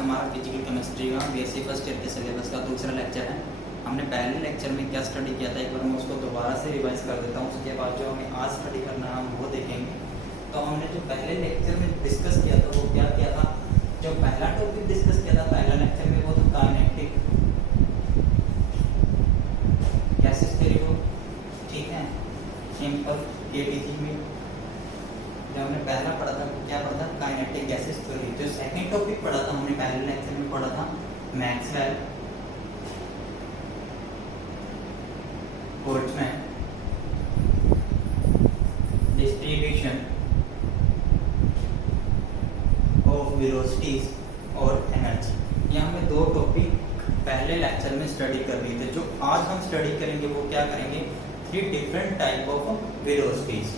हमारा physical chemistry का BSc first year के सिलेबस का दूसरा लेक्चर है। हमने पहले लेक्चर में क्या स्टडी किया था, एक बार मैं उसको दोबारा से रिवाइज कर देता हूँ। उसके बाद जो हमें आज स्टडी करना है हम वो देखेंगे। तो हमने जो पहले लेक्चर में डिस्कस किया था वो क्या किया था, जो पहला टॉपिक डिस्कस किया था पहला लेक्चर में वो तो काइनेटिक गैसेस थ्योरी हो, ठीक है, सिंपल केटीजी में जो हमने पहला पढ़ा था वो क्या पढ़ा था, काइनेटिक गैसेस थ्योरी। जो सेकंड टॉपिक पढ़ा था हमने पहले लेक्चर में पढ़ा था Maxwell Boltzmann distribution of velocities और एनर्जी। ये हमें दो टॉपिक पहले लेक्चर में स्टडी कर रहे थे। जो आज हम स्टडी करेंगे वो क्या करेंगे, 3 डिफरेंट टाइप ऑफ वेलोसिटीज।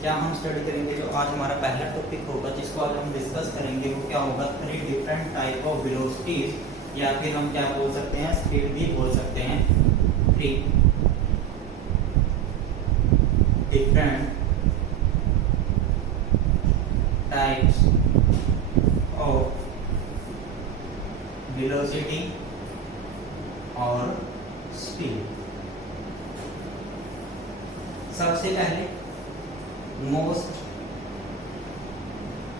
क्या हम स्टडी करेंगे, जो आज हमारा पहला टॉपिक होगा जिसको आज हम डिस्कस करेंगे वो क्या होगा, 3 डिफरेंट टाइप ऑफ वेलोसिटीज, या फिर हम क्या बोल सकते हैं, स्पीड भी बोल सकते हैं। 3 डिफरेंट टाइप्स ऑफ वेलोसिटी और स्पीड। सबसे पहले मोस्ट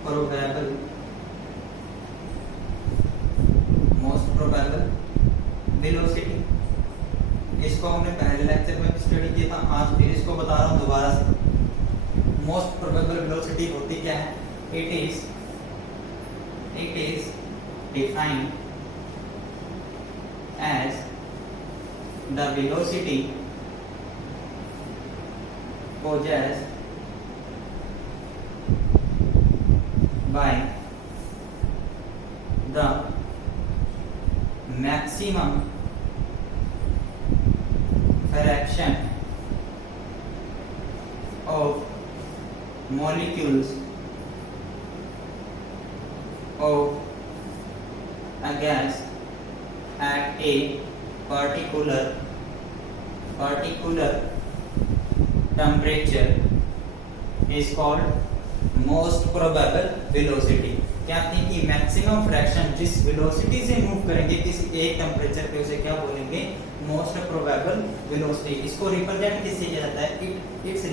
प्रोबेबल वेलोसिटी, इसको हमने पहले लेक्चर में भी स्टडी किया था, आज फिर इसको बता रहा हूँ दोबारा से। मोस्ट प्रोबेबल वेलोसिटी होती क्या है, it is defined as the velocity possessed by the maximum fraction of molecules of a gas at a particular temperature is called most probable velocity। क्या थी कि मैक्सिमम फ्रैक्शन जिस वेलोसिटी से move करेंगे किसी एक टेम्परेचर पे उसे क्या बोलेंगे, मोस्ट प्रोबेबल वेलोसिटी। इसको रिप्रेजेंट किससे किया जाता है, इट्स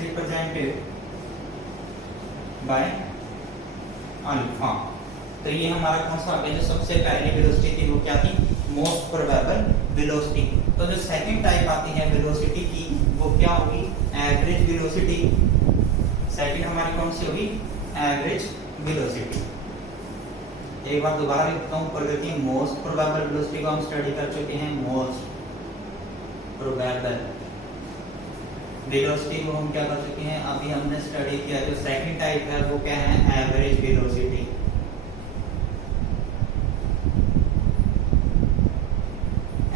रिप्रेजेंटेड बाय अल्फा। तो ये हमारा कौन सा आ गया, जो सबसे पहली वेलोसिटी थी वो क्या थी, मोस्ट प्रोबेबल वेलोसिटी। तो जो सेकंड टाइप आती है वेलोसिटी की वो क्या होगी, एवरेज वेलोसिटी। सेकंड हमारी कौन सी होगी, एवरेज वेलोसिटी। एक बार दोबारा लिखता हूँ, ऊपर देखिए मोस्ट प्रोबेबल वेलोसिटी को हम स्टडी कर चुके हैं, मोस्ट प्रोबेबल वेलोसिटी को हम क्या कर चुके हैं, अभी हमने स्टडी किया। जो सेकंड टाइप है वो क्या है, एवरेज वेलोसिटी।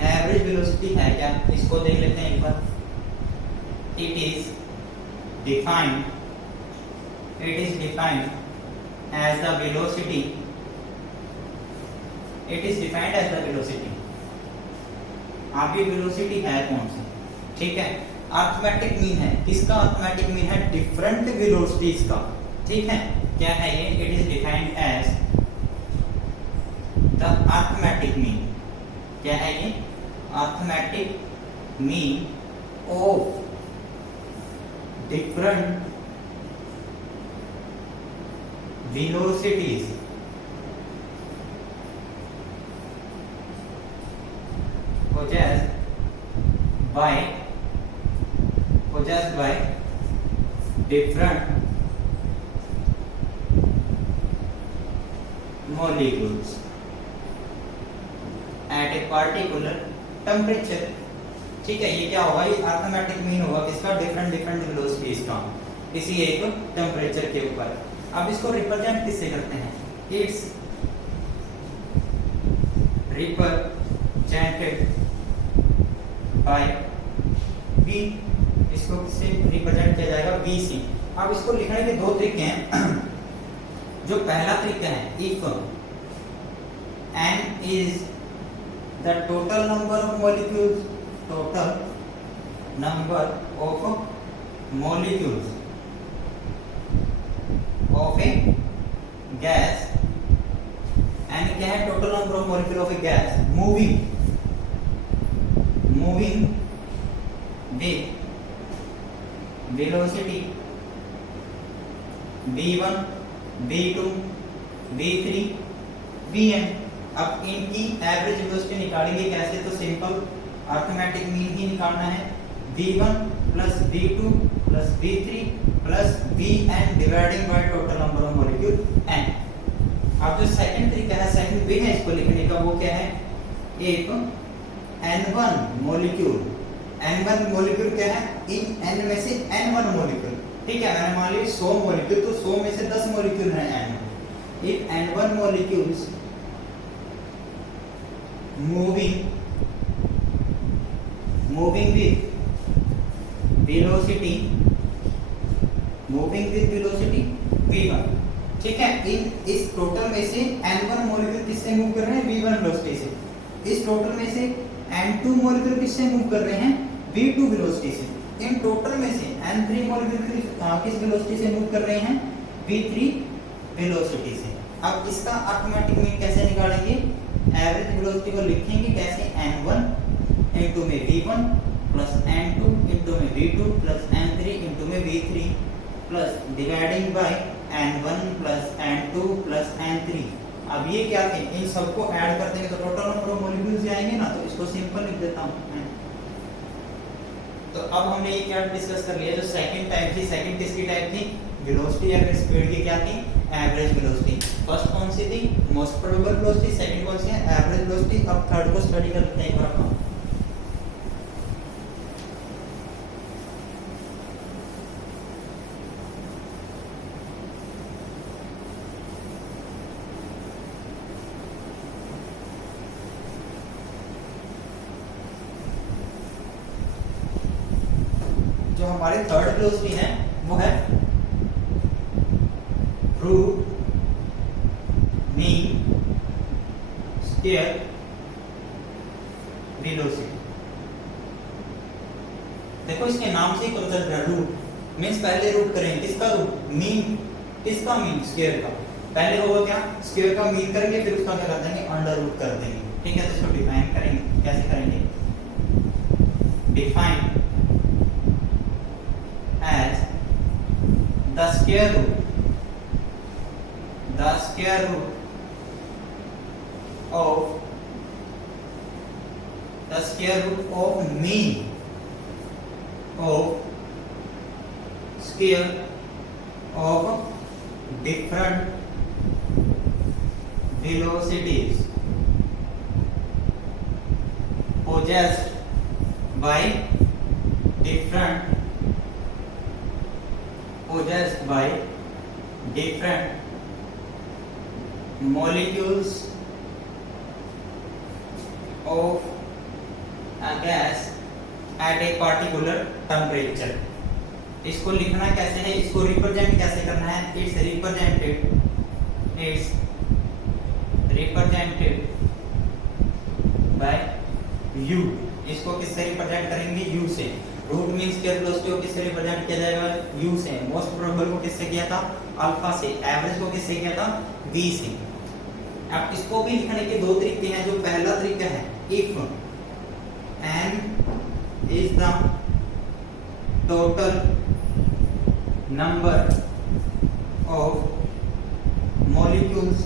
एवरेज वेलोसिटी है क्या, इसको देख लेते हैं एक बार। It is defined as the velocity, आपकी वेलोसिटी है कौन सी, ठीक है, अर्थमेटिक मीन है। किसका अर्थमेटिक मीन है, डिफरेंट वेलोसिटीज का, ठीक है। क्या है ये, it is defined as the arithmetic mean. क्या है ये, arithmetic mean of different velocities possessed by different molecules at a particular temperature। ठीक है, ये क्या होगा, ये अर्थमेटिक मीन होगा किसका, डिफरेंट वेलोसिटीज का किसी एक टेम्परेचर के ऊपर। अब इसको रिप्रेजेंट किससे करते हैं, इट्स रिप्रेजेंटेड बाय v। इसको किससे रिप्रेजेंट किया जाएगा, v से। अब इसको लिखने के दो तरीके हैं। जो पहला तरीका है, if n is the total number of molecules, of a gas, N क्या है, total number of molecule of a gas moving with velocity v1, v2, v3, vn। अब इनकी एवरेज वेलोसिटी निकालेंगे कैसे, तो सिंपल अरिथमेटिक मीन ही निकालना है, v1 plus v2 plus v3 plus vn dividing by total number of molecule n। अब जो second तरीका है, सेकंड वे है इसको लिखने का, वो क्या है, एक n1 मॉलिक्यूल, n1 मॉलिक्यूल क्या है, इन n में से n1 मॉलिक्यूल, ठीक है, मैंने मान लिया 100 मॉलिक्यूल, तो 100 में से 10 मॉलिक्यूल हैं n। If n1 molecules moving with velocity v1, ठीक है, इन इस टोटल में से n1 मॉलिक्यूल किससे मूव कर रहे हैं, v1 वेलोसिटी से। इस टोटल में से n2 मॉलिक्यूल किससे मूव कर रहे हैं, v2 वेलोसिटी से। इन टोटल में से n3 मॉलिक्यूल किस वेलोसिटी से मूव कर रहे हैं, v3 वेलोसिटी से। अब इसका अरिथमेटिक मीन कैसे निकालेंगे, एवरेज वेलोसिटी को लिखेंगे कैसे, n1 इनटू में v1 प्लस n2 इनटू में v2 प्लस n3 इनटू में v3 plus dividing by n1 plus n2 plus n3। अब ये क्या थे, इन सबको ऐड कर देंगे तो टोटल नंबर ऑफ मॉलिक्यूल्स आएंगे ना, तो इसको सिंपल लिख देता हूं। तो अब हमने ये क्या डिस्कस कर लिया, जो सेकंड टाइप थी, सेकंड किसकी टाइप थी, वेलोसिटी या फिर स्पीड की क्या थी, एवरेज वेलोसिटी। फर्स्ट कौन सी थी, मोस्ट प्रोबेबल वेलोसिटी, सेकंड कौन सी है, एवरेज वेलोसिटी। अब थर्ड को स्टडी करते हैं एक बार हम। जो हमारी थर्ड वेलोसिटी है वो है रूट मीन स्क्वायर वेलोसिटी। देखो इसके नाम से ही पता चल रहा है, रूट मींस पहले रूट करेंगे किसका, रूट मीन, किसका मीन, स्क्वायर का। पहले होगा क्या, स्क्वायर का मीन करेंगे, फिर उसका क्या कर देंगे, अंडर रूट कर देंगे, ठीक है। तो इसको डिफाइन करेंगे, कैसे करेंगे, define as the square root of mean of square of different velocities possessed by different molecules of a gas at a particular temperature। इसको लिखना कैसे है, इसको रिप्रेजेंट कैसे करना है, इट्स रिप्रेजेंटेड बाय u। इसको किससे रिप्रेजेंट करेंगे, u से। रूट मीन स्क्वायर वेलोसिटी को किससे रिप्रेजेंट किया जाएगा, u से। मोस्ट प्रोबेबल को किससे किया था, अल्फा से। एवरेज को किससे किया था, v से। अब इसको भी लिखने के दो तरीके हैं। जो पहला तरीका है, if n is the total number of molecules,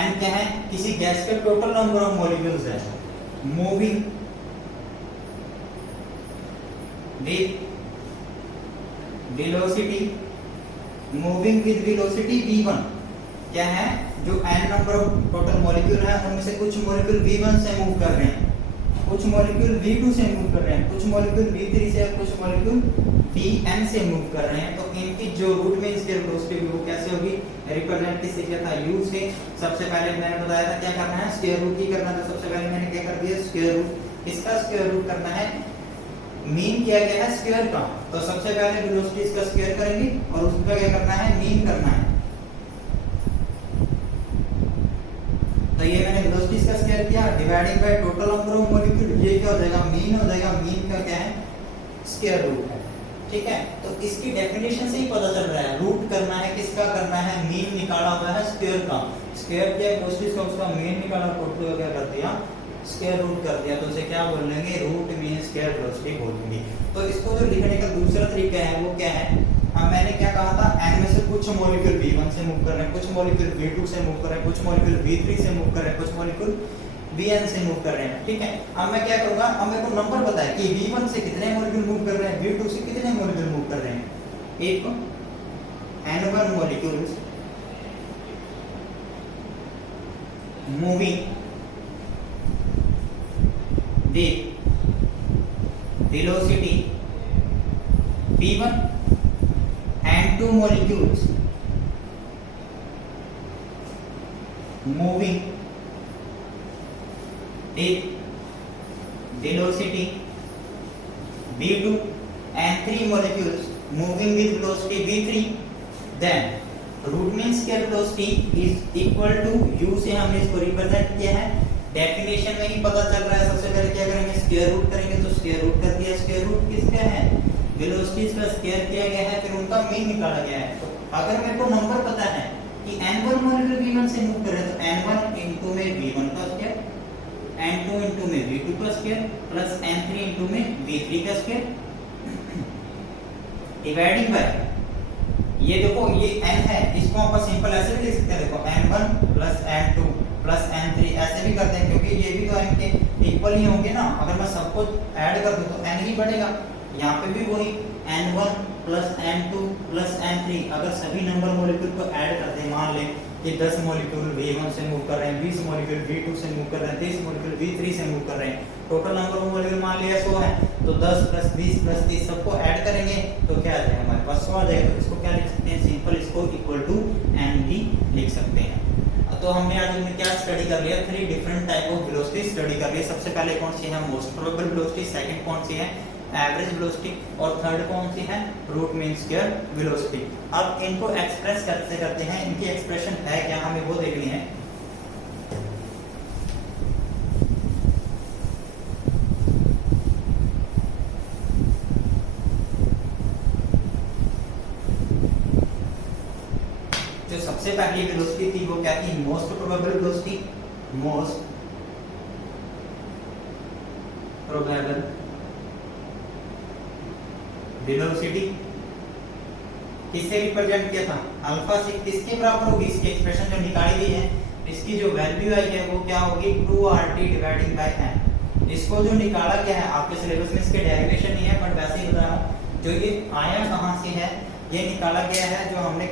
n क्या है, किसी गैस के टोटल नंबर ऑफ मॉलिक्यूल्स है, मूविंग with velocity v1। क्या है, जो n number of total molecule है उनमें से कुछ मॉलिक्यूल v1 से मूव कर रहे हैं, कुछ मॉलिक्यूल v2 से मूव कर रहे हैं, कुछ मॉलिक्यूल v3 से, कुछ मॉलिक्यूल vn से मूव कर रहे हैं। तो इनकी जो रूट में इसके वेलोसिटी वो कैसे होगी, रिप्रेजेंट किससे किया था, u से। सबसे पहले मैंने बताया था क्या करना है, स्क्वायर रूट ही करना था। सबसे पहले मैंने क्या कर दिया, स्क्वायर रूट। इसका स्क्वायर रूट करना है, मीन किया गया है स्क्वायर का, तो सबसे पहले वेलोसिटी इसका स्क्वायर करेंगे और उसका क्या करना है, मीन करना है। तो ये मैंने वेलोसिटी इसका स्क्वायर किया, dividing by total number of molecule, ये क्या हो जाएगा, मीन हो जाएगा। मीन का क्या है, स्क्वायर रूट है। ठीक है। तो इसकी डेफिनेशन से ही पता चल रहा है रूट करना है, किसका करना है, मीन निकाला हुआ है स्क्वायर का, स्क्वायर क्या वेलोसिटी का उसका मीन निकाला, टोटल का क्या कर दिया स्क्वायर रूट कर दिया, तो उसे क्या बोल लेंगे रूट मीन स्क्वायर वेलोसिटी बोल देंगे। तो इसको जो लिखने का दूसरा तरीका है वो क्या है, अब मैंने क्या कहा था n में से कुछ मॉलिक्यूल v1 से मूव कर रहे हैं, कुछ मॉलिक्यूल v2 से मूव कर रहे हैं, कुछ मॉलिक्यूल v3 से मूव कर रहे हैं, कुछ मॉलिक्यूल vn से मूव कर रहे हैं, ठीक है। अब मैं क्या करूंगा, अब मेरे को नंबर पता है कि v1 से कितने मॉलिक्यूल मूव कर रहे हैं, v2 से कितने मॉलिक्यूल मूव कर रहे हैं, एक n1 molecules moving with velocity v1 and 2 molecules moving with velocity v2 and 3 molecules moving with velocity v3, then root mean square velocity is equal to u से हमने इसको रिप्रेजेंट किया है, डेफिनेशन में ही पता चल रहा है। सबसे पहले क्या करेंगे स्क्वायर रूट करेंगे, तो स्क्वायर रूट कर दिया, स्क्वायर रूट किसका है वेलोसिटीज का स्क्वायर किया गया है, फिर उनका मीन निकाला गया है। तो अगर मेरे को नंबर पता है कि n1 मॉलिक्यूल v1 से मूव कर रहे हैं, तो n1 इनटू में v1 का स्क्वायर, n2 इनटू में v2 का स्क्वायर प्लस n3 इनटू में v3 का स्क्वायर डिवाइडिंग बाय, ये देखो ये n है, इसको आप सिंपल ऐसे भी लिख सकते हैं, देखो n1 plus n2 plus n3 ऐसे भी करते हैं, क्योंकि ये भी तो n के इक्वल ही होंगे ना। अगर मैं सबको ऐड कर दूं तो n ही बढ़ेगा, यहाँ पे भी वही n1 plus n2 plus n3, अगर सभी नंबर मॉलिक्यूल को ऐड करते हैं, मान लें कि 10 मॉलिक्यूल v1 से मूव कर रहे हैं, 20 मॉलिक्यूल v2 से मूव कर रहे हैं, 30 मॉलिक्यूल v3 से मूव कर रहे हैं, टोटल नंबर ऑफ मॉलिक्यूल मान लिया 100 है, तो 10 प्लस 20 प्लस 30 सबको ऐड करेंगे तो क्या आ जाएगा हमारे पास 100 आ जाएगा। तो इसको क्या लिख सकते हैं सिंपल, इसको इक्वल टू n भी लिख सकते हैं। तो हमने आज में क्या स्टडी कर लिया, 3 different type of velocity study कर लिया। सबसे पहले कौन सी है मोस्ट प्रोबेबल वेलोसिटी, सेकंड कौन सी है एवरेज वेलोसिटी, और थर्ड कौन सी है रूट मीन स्क्वायर वेलोसिटी। अब इनको एक्सप्रेस कैसे करते हैं, इनकी एक्सप्रेशन है क्या, हमें वो देखनी है। जो सबसे पहली वेलोसिटी थी वो क्या थी, most probable velocity, most probable velocity किससे रिप्रेजेंट किया था अल्फा से, किसके बराबर होगी, इसकी एक्सप्रेशन जो निकाली गई है इसकी जो वैल्यू आई है वो क्या होगी 2RT डिवाइडिंग बाय n। इसको जो निकाला गया है आपके सिलेबस में इसके डेरिवेशन नहीं है, बट वैसे ही बता रहा हूं, जो ये आया कहां से है, ये निकाला गया है जो हमने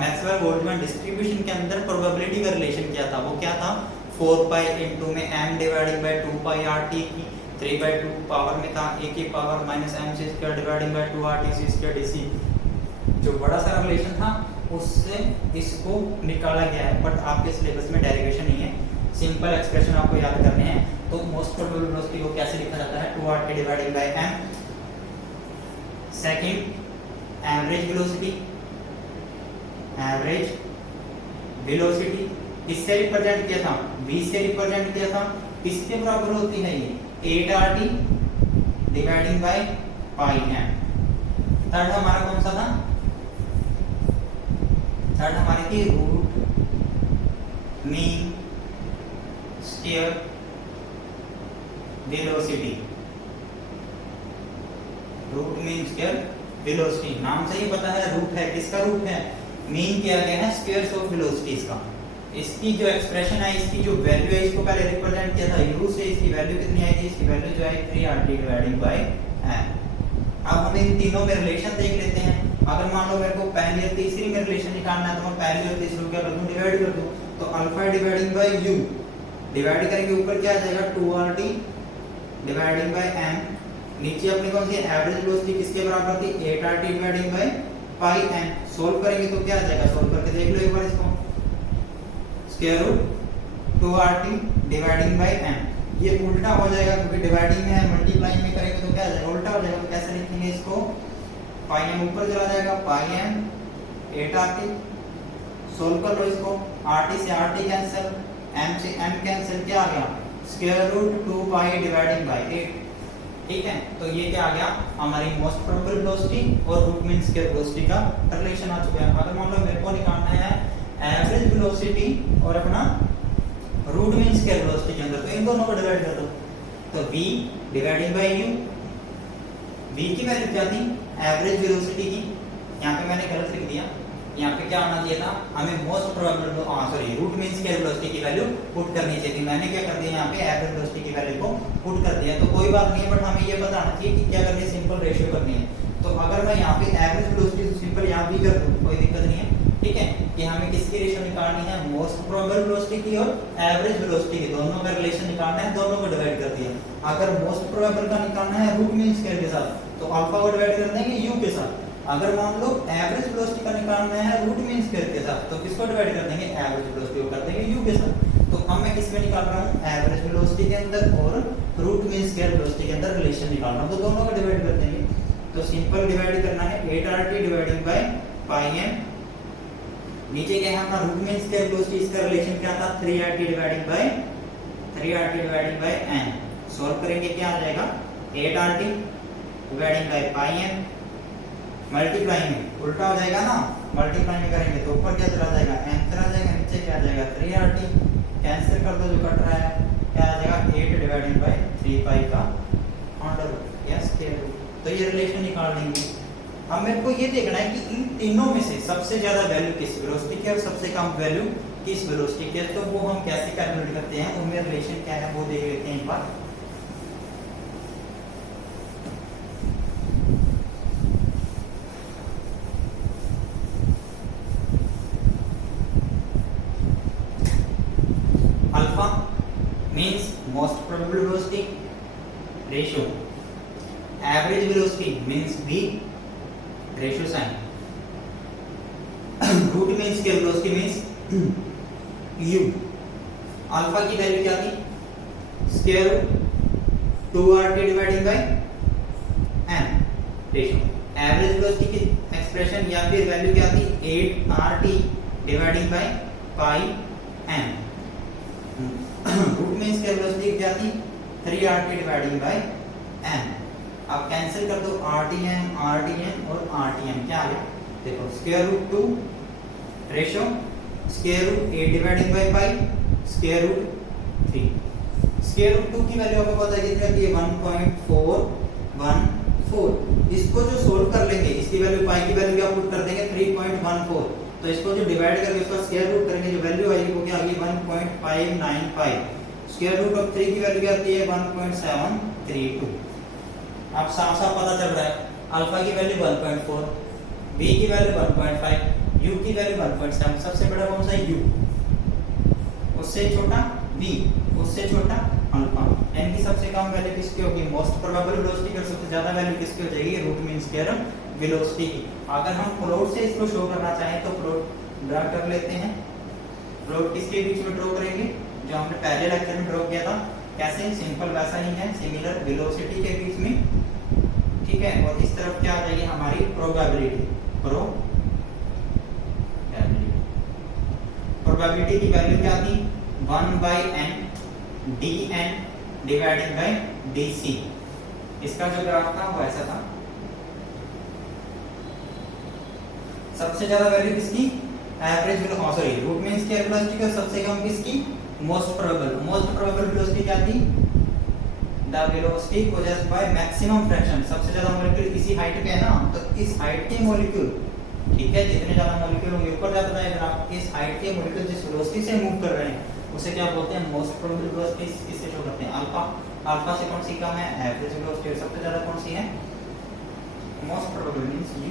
मैक्सवेल बोल्ट्जमैन डिस्ट्रीब्यूशन के अंदर प्रोबेबिलिटी का रिलेशन किया था। वो क्या था 4 पाई इनटू में m dividing by 2 pi RT की 3/2 पावर में था a की पावर माइनस m से स्क्वायर डिवाइडिंग बाय 2RT से स्क्वायर dc, जो बड़ा सा रिलेशन था उससे इसको निकाला गया है, बट आपके सिलेबस में डेरिवेशन नहीं है, सिंपल एक्सप्रेशन आपको याद करने हैं। तो मोस्ट प्रोबेबल वेलोसिटी को कैसे लिखा जाता है 2RT dividing by m। Second average velocity, average velocity किससे रिप्रेजेंट किया था v से रिप्रेजेंट किया था, किसके बराबर होती है ये 8RT dividing by pi m। Third हमारा कौन सा था, थर्ड हमारी थी root mean square velocity, root mean square velocity, नाम से ही पता है रूट है, किसका रूट है मीन किया गया है स्क्वायर्स ऑफ वेलोसिटीज का। इसकी जो एक्सप्रेशन है, इसकी जो वैल्यू है, इसको पहले रिप्रेजेंट किया था u से, इसकी वैल्यू कितनी आई थी, इसकी वैल्यू जो है 3RT डिवाइडिंग बाय m। अब हम इन तीनों में रिलेशन देख लेते हैं। अगर मान लो मेरे को पहली और तीसरी में रिलेशन निकालना है, तो मैं पहली और तीसरी को क्या कर दूं डिवाइड कर दूं, तो alpha dividing by u divide करेंगे ऊपर क्या आ जाएगा 2RT डिवाइडिंग बाय m, नीचे अपनी कौन सी एवरेज वेलोसिटी किसके बराबर थी 8RT dividing by pi m। Solve करेंगे तो क्या आ जाएगा, सोल्व करके देख लो एक बार इसको, square root 2RT dividing by m, ये उल्टा हो जाएगा क्योंकि डिवाइडिंग में है, मल्टीप्लाइंग में करेंगे तो क्या आ जाएगा उल्टा हो जाएगा। तो कैसे लिखेंगे इसको, पाई m ऊपर चला जाएगा, पाई m 8RT, सोल्व कर लो इसको, RT से RT कैंसिल, m से m कैंसिल, क्या आ गया square root 2 pi dividing by 8। ठीक है, तो ये क्या आ गया हमारी मोस्ट प्रोबेबल वेलोसिटी और रूट मीन स्क्वायर वेलोसिटी का रिलेशन आ चुका है। अगर मान लो मेरे को निकालना है एवरेज वेलोसिटी और अपना रूट मीन स्क्वायर वेलोसिटी के अंदर, तो इन दोनों को डिवाइड कर दो, तो v dividing by u, v की वैल्यू क्या थी एवरेज वेलोसिटी की, यहाँ पे मैंने गलत लिख दिया, यहाँ पे क्या आना चाहिए था हमें most probable sorry root mean square velocity की वैल्यू पुट करनी चाहिए थी, मैंने क्या कर दिया यहाँ पे एवरेज वेलोसिटी की वैल्यू को पुट कर दिया। तो कोई बात नहीं है, बट हमें ये बताना चाहिए कि क्या करनी है, सिंपल रेशियो करनी है। तो अगर मैं यहाँ पे एवरेज वेलोसिटी सिंपल यहाँ भी कर दूँ कोई दिक्कत नहीं है, ठीक है, कि हमें किसकी रेशियो निकालनी है मोस्ट प्रोबेबल वेलोसिटी की और एवरेज वेलोसिटी की, दोनों का रिलेशन निकालना है, दोनों को डिवाइड कर दिया। अगर मोस्ट प्रोबेबल का निकालना है रूट मीन स्क्वायर के साथ तो अल्फा को डिवाइड कर देंगे u के साथ, अगर मान लो एवरेज वेलोसिटी का निकालना है रूट मीन स्क्वायर के साथ तो किसको डिवाइड कर देंगे एवरेज वेलोसिटी को कर देंगे u के साथ। तो अब मैं किस में निकाल रहा हूं एवरेज वेलोसिटी के अंदर और रूट मीन स्क्वायर वेलोसिटी के अंदर रिलेशन निकाल रहा हूं, तो दोनों को डिवाइड कर देंगे। तो सिंपल डिवाइड करना है 8RT dividing by pi m, नीचे क्या है अपना रूट मीन स्क्वायर वेलोसिटी, इसका रिलेशन क्या था 3RT dividing by n। Solve करेंगे क्या आ जाएगा 8RT dividing by pi m, multiply में उल्टा हो जाएगा ना, मल्टीप्लाई में करेंगे तो ऊपर क्या चला जाएगा n चला जाएगा, नीचे क्या आ जाएगा 3RT, कैंसिल कर दो जो कट रहा है, क्या आ जाएगा 8 डिवाइडेड बाय 3 पाई का अंडर रूट या स्क्वायर रूट। तो ये रिलेशन निकाल लेंगे। अब मेरे को ये देखना है कि इन तीनों में से सबसे ज्यादा वैल्यू किस वेलोसिटी की और सबसे कम वैल्यू किस वेलोसिटी की है, तो वो हम कैसे कैलकुलेट करते हैं, उनमें रिलेशन क्या है वो देख लेते हैं एक बार। Alpha means most probable velocity, ratio average velocity means v, ratio sine root means square velocity means u। Alpha की वैल्यू क्या थी square root 2RT dividing by n, ratio average velocity की एक्सप्रेशन या फिर वैल्यू क्या थी 8RT dividing by pi n, root mean square velocity क्या थी 3RT डिवाइडिंग बाय n। अब कैंसिल कर दो RTn और RTn, क्या आ गया देखो square root 2 ratio square root 8 dividing by pi square root 3। Square root 2 की वैल्यू आपको पता है कितनी आती है 1.414। इसको जो सोल्व कर लेंगे इसकी वैल्यू पाई की वैल्यू क्या पुट कर देंगे 3.14, तो इसको जो डिवाइड करके उसका स्क्वायर रूट करेंगे जो वैल्यू आएगी वो क्या आएगी 1.595। स्क्वायर रूट ऑफ 3 की वैल्यू क्या आती है 1.732। अब साफ साफ पता चल रहा है अल्फा की वैल्यू 1.4, v की वैल्यू 1.5, u की वैल्यू 1.7, सबसे बड़ा कौन सा है u, उससे छोटा v, उससे छोटा अल्फा। n की सबसे कम वैल्यू किसकी होगी मोस्ट प्रोबेबल वेलोसिटी की और सबसे ज्यादा वैल्यू किसकी हो जाएगी रूट मीन स्क्वायर वेलोसिटी की। अगर हम प्लॉट से इसको शो करना चाहें तो प्लॉट ड्रा कर लेते हैं। प्लॉट किसके बीच में ड्रॉ करेंगे जो हमने पहले लेक्चर में ड्रॉ किया था, कैसे सिंपल वैसा ही है, सिमिलर वेलोसिटी के बीच में, ठीक है, और इस तरफ क्या आ जाएगी हमारी प्रोबेबिलिटी, प्रोबेबिलिटी की वैल्यू क्या थी 1/n dn divided by dc। इसका जो ग्राफ था वो ऐसा था, सबसे ज्यादा वैल्यू किसकी average sorry root mean square velocity का, सबसे कम किसकी मोस्ट प्रोबेबल वेलोसिटी क्या थी the velocity possessed by maximum fraction. सबसे ज्यादा मॉलिक्यूल इसी हाइट पे है ना, तो इस हाइट के मॉलिक्यूल, ठीक है, जितने ज्यादा मॉलिक्यूल होंगे ऊपर जाता है ग्राफ, इस हाइट के मॉलिक्यूल जिस वेलोसिटी से मूव कर रहे हैं उसे क्या बोलते हैं मोस्ट प्रोबेबल वेलोसिटी। किससे शो करते हैं अल्फा, अल्फा से कौन सी कम है एवरेज वेलोसिटी, सबसे ज्यादा कौन सी है मोस्ट प्रोबेबल मींस u,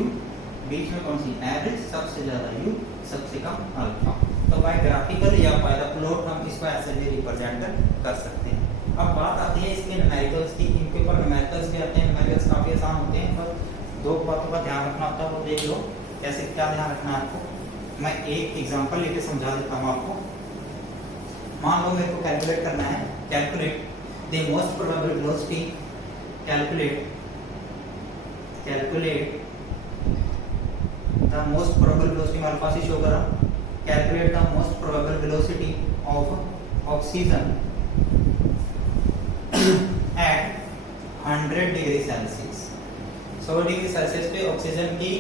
बीच में कौन सी एवरेज, सबसे ज्यादा u, सबसे कम अल्फा। तो बाय ग्राफिकल या बाय द प्लॉट हम इसको ऐसे भी रिप्रेजेंट कर सकते हैं। अब बात आती है इसके न्यूमेरिकल्स की, इनके ऊपर न्यूमेरिकल्स भी आते हैं, न्यूमेरिकल्स काफी आसान होते हैं, पर दो बातों का ध्यान रखना होता है, वो देख लो कैसे, क्या ध्यान रखना है आपको। मैं एक एग्जांपल लेके समझा देता हूँ आपको। मान लो मेरे को कैलकुलेट करना है, calculate the most probable velocity, calculate the most probable velocity, मैं अल्फा से शो कर रहा हूँ, calculate the most probable velocity of oxygen at 100 degree Celsius, 100 degree Celsius पे ऑक्सीजन की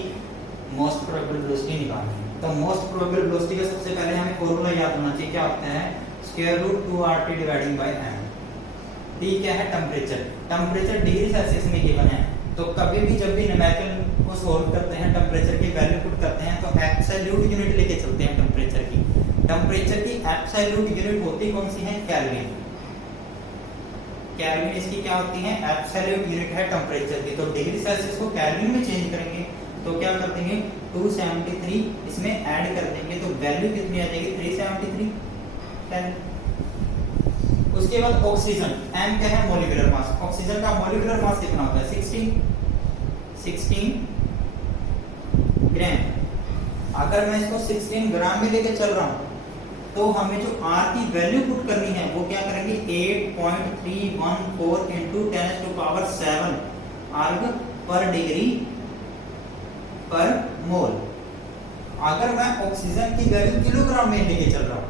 मोस्ट प्रोबेबल वेलोसिटी निकालनी है। तो मोस्ट प्रोबेबल वेलोसिटी का सबसे पहले हमें फॉर्मूला याद होना चाहिए, क्या होता है, square root 2RT dividing by m। T क्या है, टेम्परेचर, टेम्परेचर डिग्री सेल्सियस में गिवन है। तो कभी भी जब भी न्यूमेरिकल को सॉल्व करते हैं, टेम्परेचर की वैल्यू पुट करते हैं, तो एब्सोल्यूट यूनिट लेके चलते हैं टेम्परेचर की। टेम्परेचर की एब्सोल्यूट यूनिट होती कौन सी है, केल्विन। केल्विन इसकी क्या होती है, एब्सोल्यूट यूनिट है टेम्परेचर की। तो डिग्री सेल्सियस को केल्विन में चेंज करेंगे तो क्या कर देंगे, 273 इसमें ऐड कर देंगे तो वैल्यू कितनी आ जाएगी, 373 केल्विन। उसके बाद ऑक्सीजन, m क्या है, मॉलिक्यूलर मास। ऑक्सीजन का मॉलिक्यूलर मास कितना होता है, 16 ग्राम। अगर मैं इसको 16 ग्राम में लेके चल रहा हूं तो हमें जो r की वैल्यू पुट करनी है वो क्या करेंगे, 8.314 into 10⁻⁷ अर्ग पर डिग्री पर मोल। अगर मैं ऑक्सीजन की वैल्यू किलोग्राम में लेके चल रहा हूं,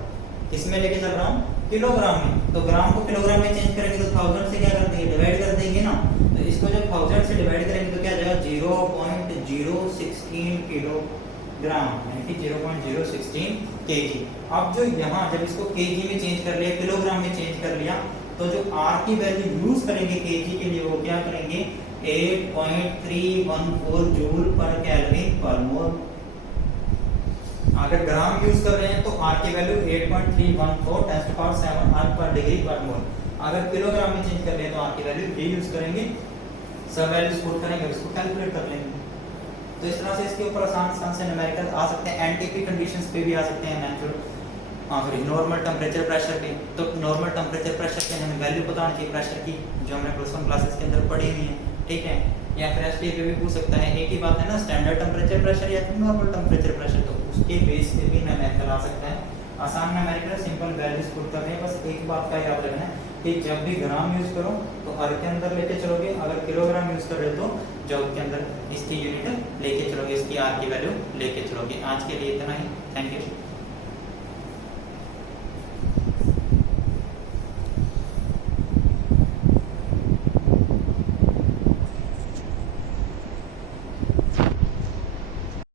किसमें लेके चल रहा हूं, किलोग्राम में, तो ग्राम को किलोग्राम में चेंज करेंगे तो 1000 से क्या कर देंगे, डिवाइड कर देंगे ना। तो इसको जब 1000 से डिवाइड करेंगे तो क्या आ जाएगा, 0.016 किलोग्राम, यानी कि 0.016 केजी। अब जो यहाँ जब इसको केजी में चेंज कर लिया, किलोग्राम में चेंज कर लिया, तो जो आर की वैल्यू यूज करेंगे केजी के लिए वो क्या करेंगे, 8.314 जूल पर केल्विन पर मोल। अगर ग्राम यूज कर रहे हैं तो आर की वैल्यू 8.314 10⁷ अर्ग पर डिग्री पर मोल। अगर किलोग्राम में चेंज कर रहे हैं तो आर की वैल्यू भी यूज करेंगे, सब वैल्यूज पुट करेंगे, इसको कैलकुलेट कर लेंगे। तो इस तरह से इसके ऊपर आसान से न्यूमेरिकल आ सकते हैं, एनटीपी कंडीशंस पे भी आ सकते हैं, नेचुरल नॉर्मल टेम्परेचर प्रेशर पे। तो नॉर्मल टेम्परेचर प्रेशर पे हमें वैल्यू पता होनी चाहिए प्रेशर की, जो हमने प्लस 1 क्लासेस के अंदर पढ़ी हुई है, ठीक है। या फिर एसटी पे भी पूछ सकता है, एक ही बात है ना, स्टैंडर्ड टेम्परेचर प्रेशर या फिर नॉर्मल टेम्परेचर प्रेशर, तो उसके बेस पे भी न्यूमेरिकल आ सकता है। आसान न्यूमेरिकल सिंपल वैल्यूज पुट कर रहे हैं। बस एक बात का याद रखना है कि जब भी ग्राम यूज करो तो अर्ग के अंदर लेके चलोगे, अगर किलोग्राम यूज कर रहे हो तो जूल के अंदर इसकी यूनिट लेके चलोगे, इसकी आर की वैल्यू लेके चलोगे। आज के लिए इतना ही, थैंक यू।